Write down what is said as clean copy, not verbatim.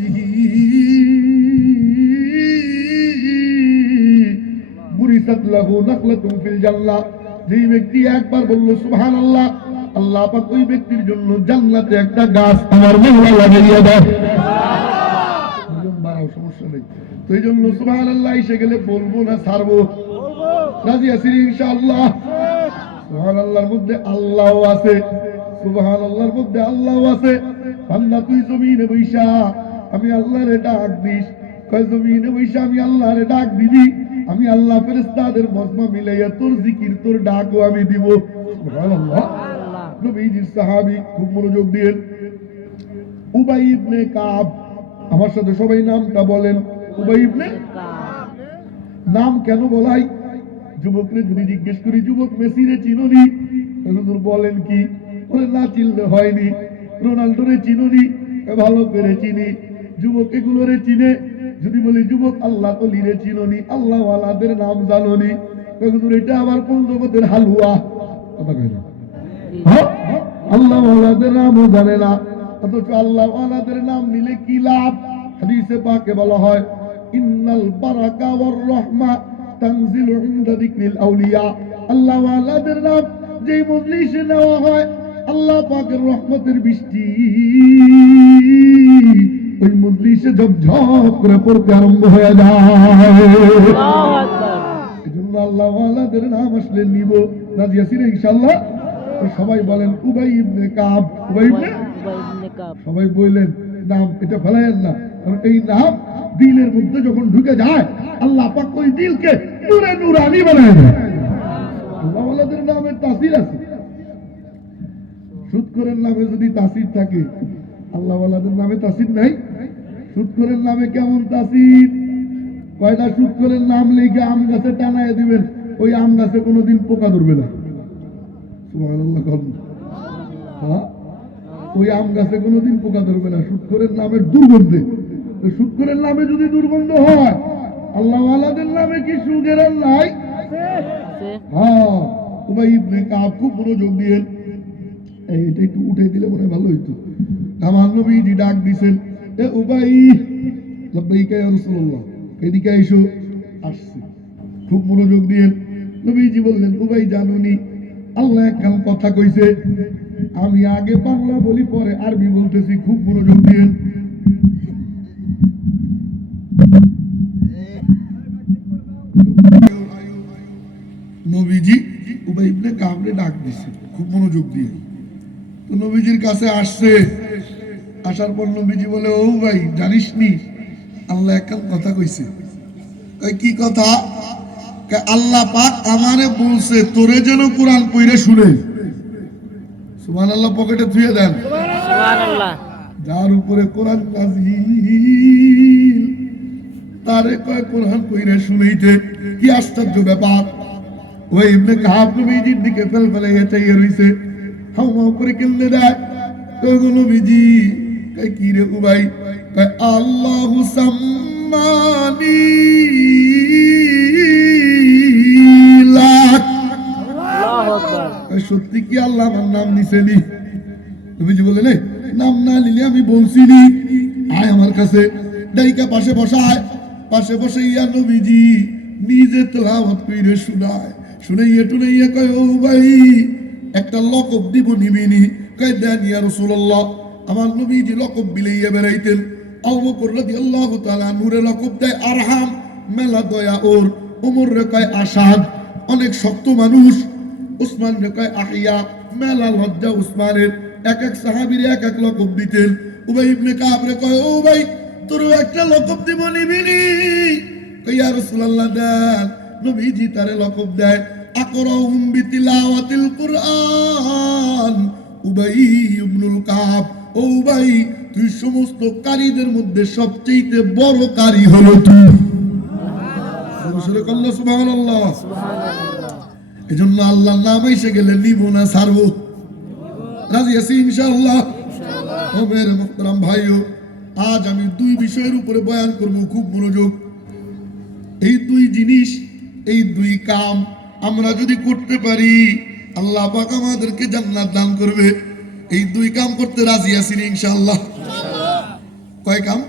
বিহি বুরিসাত লাহু নাখলাতুন ফিল জান্নাহ। যেই ব্যক্তি একবার বলল সুবহানাল্লাহ, আল্লাহ পাক ওই ব্যক্তির জন্য জান্নাতে একটা গাছ আমার মাওলা লাগিয়ে দেয়। বাড়াও, সমস্যা নেই। তো এই জন্য সুবহানাল্লাহ এসে গেলে বলবো না ছাড়বো? রাজি আছি ইনশাআল্লাহ। সুবহানাল্লাহর মধ্যে আল্লাহ আছে, সুবহানাল্লাহর মধ্যে আল্লাহ আছে। বান্দা তুই জমিনে বৈশা আমি আল্লাহরে ডাক দিস, কয় জমিনে বৈশা আমি আল্লাহরে ডাক দিবি, আমি আল্লাহ ফেরেশতাদের মজমা মিলাইয়া তোর জিকির তোর ডাকও আমি দিব। সুবহানাল্লাহ। নবীজির সাহাবী, খুব মনোযোগ দিয়ে, উবাই ইবনে কাব। আমার সাথে সবাই নামটা বলেন, উবাই ইবনে কাব। নাম কেন বলাই? যুবকরে যদি জিজ্ঞেস করি, যুবক মেসিরে চিনোনি? হুজুর বলেন কি? বলে না চিনলে হয়নি। রোনাল্ডোরে চিনোনি? ভালো করে চিনি। যুবক এগুলোরে চিনে। যদি বলি যুবক আল্লাহ ওলিরে চিনোনি? আল্লাহ ওয়ালাদের নাম জানোনি? হুজুর এটা আবার কোন জগতের হালুয়া? কথা কয় না, আল্লাহ ওয়ালাদের নামও জানে না, অথচ আল্লাহ ওয়ালাদের নাম নিলে কি লাভ? হাদিসে পাকে বলা হয় ইন্নাল বারাকা ওয়ার রাহমা তানজিলু ইনদা যিকরিল আউলিয়া। আল্লাহ ওয়ালাদের নাম যেই মজলিসে নেওয়া হয়, আল্লাহ পাকের রহমতের বৃষ্টি ওই মজলিসে ঝপঝপ করে পড়তে আরম্ভ হয়ে যায়। এজন্য আল্লাহ ওয়ালাদের নাম আসলে নিব। রাজি আছি ইনশাআল্লাহ? সবাই বলেন উবাই ইবনে কাব। উবাই ইবনে কাব। সবাই বললেন নাম, এটা ফেলায়েন না, কারণ এই নাম দিলের মধ্যে যখন ঢুকে যায় আল্লাহ পাক ওই দিলকে নূরে নূরানি বানায় দেয়। আল্লাহ ওয়ালাদের নামের তাসির আছে। সুদখোরের নামে যদি তাসির থাকে, আল্লাহ ওয়ালাদের নামে তাসির নাই? সুদখোরের নামে কেমন তাসির? কয়টা সুদখোরের নাম লিখে আম গাছে টানায় দিবেন, ওই আম গাছে কোনোদিন পোকা ধরবে না। সুবহানাল্লাহ। হ্যাঁ, ওই আম গাছে কোনোদিন পোকা ধরবে না সুদখোরের নামের দুর্গন্ধে। সুদখোরের নামে যদি দুর্গন্ধ হয়, আল্লাহ ওয়ালাদের নামে কি সুদের নাই? হ্যাঁ। উবাই ইবনে কাব, খুব মনোযোগ দিয়ে এটা একটু উঠে দিলে মনে ভালো হইতো। আমার নবীজি ডাক দিছেন, এ উবাই, লাব্বাইকা ইয়া রাসূলুল্লাহ, এদিকে আইসো। আসছে। খুব মনোযোগ দিয়ে নবীজি বললেন, উবাই জানুনি আল্লাহ একখান কথা কইছে, আমি আগে বাংলা বলি পরে আরবি বলতেছি, খুব মনোযোগ দিয়ে। নবীজি উবাই ইবনে কাবরে ডাক দিছে, খুব মনোযোগ দিয়ে। তো নবীজির কাছে আসছে। আসার পর নবীজি বলে, ও ভাই জানিস নি আল্লাহ একখান কথা কইছে? কি কথা? আল্লাহ পাক আমারে বলছে তোরে যেন কোরআন পড়ে শুনে। সুবহানাল্লাহ। পকেটে ধুয়ে দেন সুবহানাল্লাহ। যার উপরে কোরআন নাযিল তারে কয় কোরআন পড়ে শুনাইতে। কি আশ্চর্য ব্যাপার! ওই ইবনে কাব নবীজির দিকে ফেলফেলে চাইয়ে রইছে, হাওয়া করে কেমনে দেয়। নবীজি কয় কি রে উবাই? কয় আল্লাহু সাম্মানি লাক। আল্লাহু আকবার। সত্যি কি আল্লাহ আমার নাম নিছেনি? নবীজি বলেন, নাম না নিলে আমি বলছিনি, আয় আমার কাছে। ডাইকা পাশে বসায়। পাশে বসে ইয়া নবীজি নিজে তেলাওয়াত কইরে শোনায়। শুনাইয়া টুনাইয়া কয়, ও ভাই একটা লকব দিব নিবিনি? কয় দেন ইয়া রাসূলুল্লাহ। আমার নবীজি লকব বিলাইয়া বেড়াইতেন। আবু বকর রাদিয়াল্লাহু তাআলা নূরে লকব দেয় আরহাম, মেলা দয়া ওর। ওমর রে কয় আসাদ, অনেক শক্ত মানুষ। উসমান রে কয় আহিয়া, মেলা লজ্জা উসমানের। এক এক সাহাবীর এক এক লকব দিতেন। উবাই ইবনে কাব রে কয়, ও ভাই তোর একটা লকব দিব নিবিনি? কয় ইয়া রাসূলুল্লাহ দেন। নবীজি তারে লকব দেয় আকরাউহুম বিতিলাওয়াতিল কুরআন উবাই ইবনুল কাব। ও উবাই, তুই সমস্ত কারীদের মধ্যে সবচেয়ে বড় কারী হলো তুই। সুবহানাল্লাহ। এজন্য আল্লাহর নাম এসে গেলে নিব না ছাড়বো। রাজি আছি ইনশাআল্লাহ? ও মেরে মুহতারাম ভাইও, আজ আমি দুই বিষয়ের উপরে বয়ান করব, খুব মনোযোগ। এই দুই জিনিস, এই দুই কাম আমরা যদি করতে পারি, আল্লাহ পাক আমাদেরকে জান্নাত দান করবে। এই দুই কাম করতে রাজি আছি ইনশাআল্লাহ? কয় কাম?